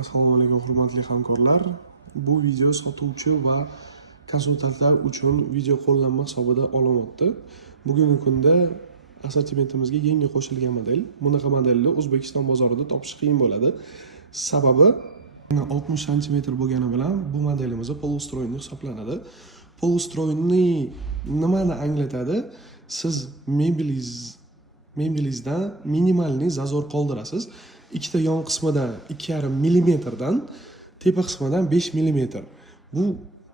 Assalomu alaykum hurmatli hamkorlar. Bu video sotuvchi va konsultantlar uchun video qo'llanma hisobida olinmoqda. Bugungi kunda assortimentimizga yangi qo'shilgan model. Bunaqa modelni O'zbekiston bozorida topish qiyin bo'ladi. Sababi 60 sm bo'lgani bilan bu modelimiz polustroyni hisoblanadi. Polustroyni nimani anglatadi? Siz mebelingizdan minimalniy zazor qoldirasiz. Ikkita yon qismidan 2,5 mm dan tepa qismidan 5 mm. Bu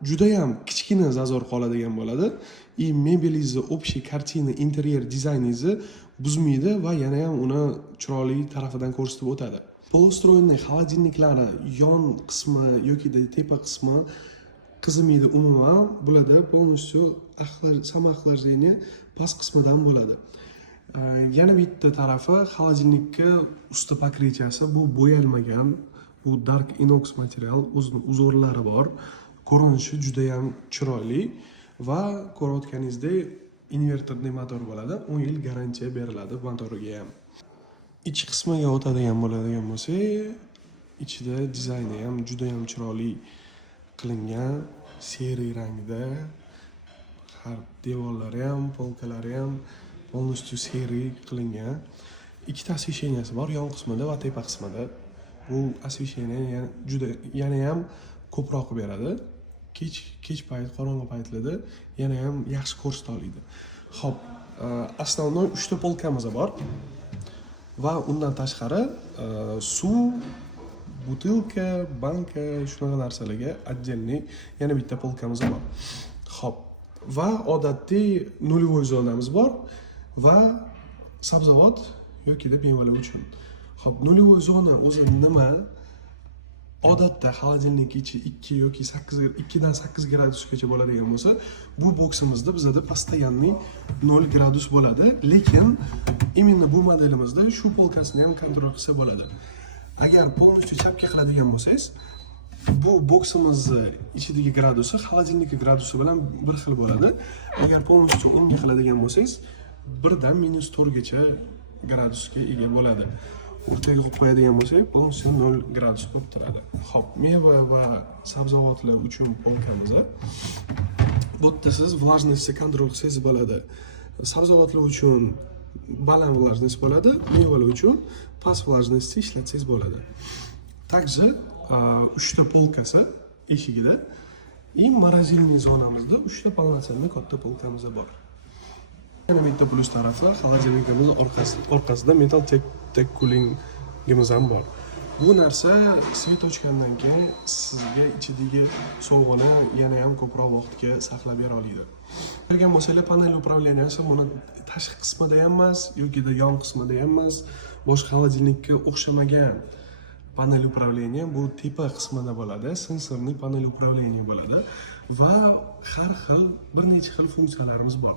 juda ham kichkina zazor qoladigan bo'ladi. Mebelingizni общий kartina interyer dizayningizni buzmaydi va yana ham uni chiroyli tarafidan ko'rsatib o'tadi. Polustroyning xolodilniklari yon qismi yoki tepa qismi qizimaydi umuman. Bularda полностью samoxlajeniya past qismidan bo'ladi. Yana bitta tarafi xolodilnikka usti pokrechasi bu bo'yalmagan, bu dark inox material, o'zining uzorlari bor. Ko'rinishi juda ham chiroyli va ko'rayotganingizdek invertorli motor bo'ladi. 10 yil garantiya beriladi motoriga ham. Ichki qismiga o'tadigan bo'lsak, ichida dizayni ham juda ham chiroyli qilingan, seriy rangda. Har devorlari ham, polkalari ham полностью seriy qilingan. Ikkita освещенияsi bor yon qismida va tepa qismida. Bu освещение yana ham ko'proq beradi. Kech payt, qorong'i paytlarda yana ham yaxshi ko'rsata oladi. Xo'p, основной 3 ta polkamiz bor. Va undan tashqari suv, butilka, banka, shunaqa narsalarga отдельный yana bitta polkamiz bor. Xo'p, va odatiy nolvoy zonamiz bor va sabzavot yoki mevalar uchun. Xo'p, nolvoy zona o'zi nima? Odatda xolodilnik ichi 2 yoki 2 dan 8 gradusgacha bo'ladigan bo'lsa, bu boksimizda bizda постоянный 0 gradus bo'ladi. Lekin именно bu modelimizda shu polkasini ham kontrol qilsa bo'ladi. Agar полностью chapga qiladigan bo'lsangiz, bu boksimizni ichidagi gradusi xolodilnik gradusi bilan bir xil bo'ladi. Agar полностью o'ngga qiladigan bo'lsangiz, 1 dan -4 gacha gradusga ega bo'ladi. O'rtaga qo'yib qo'yadigan bo'lsak, полностью 0 gradus bo'lib turadi. Xo'p, meva va sabzavotlar uchun polkamiz. Bu yerda siz влажностьni kontrol qilsangiz bo'ladi. Sabzavotlar uchun baland влажность bo'ladi, mevalar uchun past влажность ishlatsangiz bo'ladi. Также 3 ta polkasi eshigida и морозильный zonamizda 3 ta полноценный katta polkamiz bor. Yana bitta plus tarafi xolodilnikimiz orqasida metal tek coolingimiz ham bor. Bu narsa svet ochgandan keyin sizga ichidagi sovuqni yana ham ko'proq vaqtga saqlab bera oladi. Ko'rgan bo'lsanglar, panel upravleniyasi buni tashqi qismida ham emas, yoki yon qismida ham emas, boshqa xolodilnikka o'xshamagan panel upravleniya bu tepa qismida bo'ladi, sensorli panel upravleniya bo'ladi va har xil bir necha xil funksiyalarimiz bor.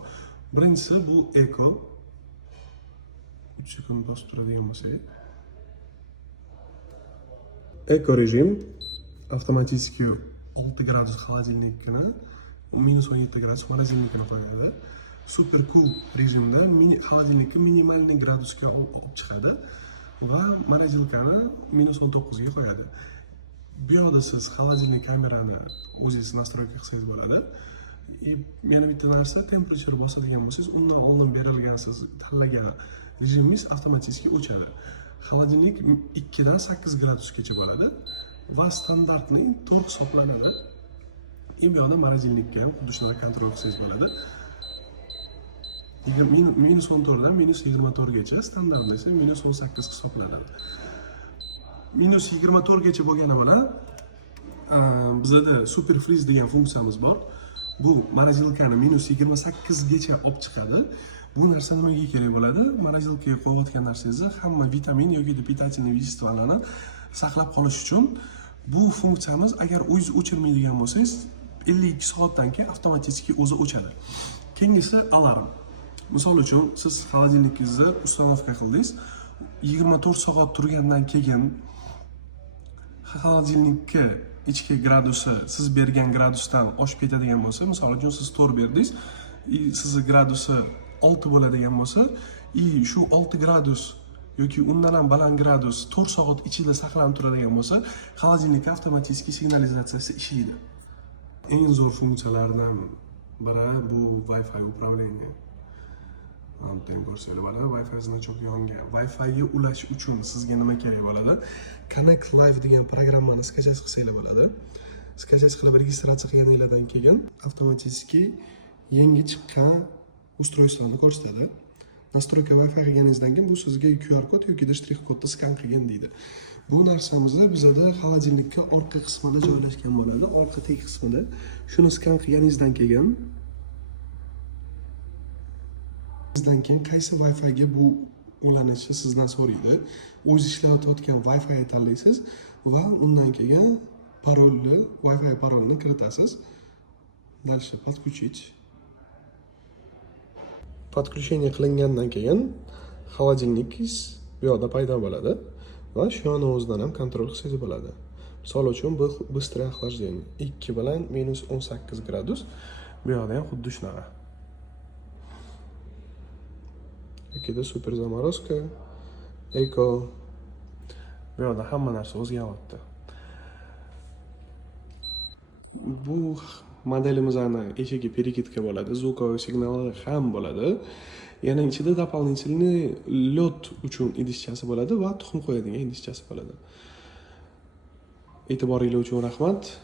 Birinchisi bu Eco 3 sekund bosib turadigan bo'lsak. Eco rejim avtomatik 6 gradus xolodilnikni -17 gradus mорозильникni qo'yadi. Super cool rejimda xolodilnikni minimalniy gradusga olib chiqadi va mорозилкani -19 ga qo'yadi. Bu yerda siz xolodilnik kamerani o'zingiz nastroyka qilsangiz bo'ladi. Yana bitta narsa, temperature bosadigan bo'lsangiz, undan oldin berilgan siz tanlagan rejimingiz avtomatik o'chadi. Xolodilnik 2 dan 8 gradusgacha bo'ladi va standartning tor hisoblanadi. Bu yerda mорозильникka ham xuddi shunday kontrol qilsangiz bo'ladi. -14 dan -24 gacha, standartda esa -18 hisoblanadi. -24 gacha bo'lgani bilan bizda super freeze degan funksiyamiz bor. Bu mорозилкani -28 gacha olib chiqadi. Bu narsa nimaga kerak bo'ladi? Mорозилкаga qo'yayotgan narsangizni hamma vitamin yoki питательный vеществоlarni saqlab qolish uchun bu funksiyamiz agar o'zingiz o'chirmaydigan bo'lsangiz, 52 soatdan keyin avtomatik o'zi o'chadi. Keyingisi alarm. Misol uchun siz xolodilnikingizni ustanovka qildingiz, 24 soat turgandan keyin xolodilnikka ichki gradusi siz bergan gradusdan oshib ketadigan bo'lsa, misol uchun siz 4 berdingiz, sizni gradusi 6 bo'ladigan bo'lsa, shu 6 gradus yoki undan ham baland gradus 4 soat ichida saqlanib turadigan bo'lsa, xolodilnik avtomatik signalizatsiyasi ishlaydi. Eng zo'r funksiyalardan biri bu Wi-Fi upravlение. Hamda ko'rsanglar bo'ladi, Wi-Fi значок yongan. Wi-Fi ga ulash uchun sizga nima kerak bo'ladi? Connect Live degan programmani skачать qilsanglar bo'ladi. Skачать qilib registratsiya qilganingizdan keyin avtomatik yangi chiqqan устройствоni ko'rsatadi. Настройка Wi-Fi qilganingizdan keyin bu sizga QR kod yoki shtrix kodni skan qilgin deydi. Bu narsamizni bizda xolodilnikka orqa qismida joylashgan bo'ladi. Orqa teg qismida shuni skan qilganingizdan keyin qaysi Wi-Fi ga bu ulanishi sizdan so'raydi. O'zingiz ishlayotgan Wi-Fi tanlaysiz va undan keyin parolni, Wi-Fi parolini kiritasiz. Дальше подключить. Подключение qilingandan keyin xolodilnikingiz bu yerda paydo bo'ladi va shu ani o'zidan ham kontrol qilsangiz bo'ladi. Misol uchun bu быстрое охлаждение 2 bilan -18 gradus. Bu yerda ham xuddi shunaqa. Ikkida super zamorozka, eko. Bu yerda hamma narsa o'zgaryapti. Bu modelimizning eshigi перекидка bo'ladi, звуковой signali ham bo'ladi. Yana ichida дополнительный led uchun idishchasi bo'ladi va tuxum qo'yadigan idishchasi bo'ladi. E'tiboringiz uchun rahmat.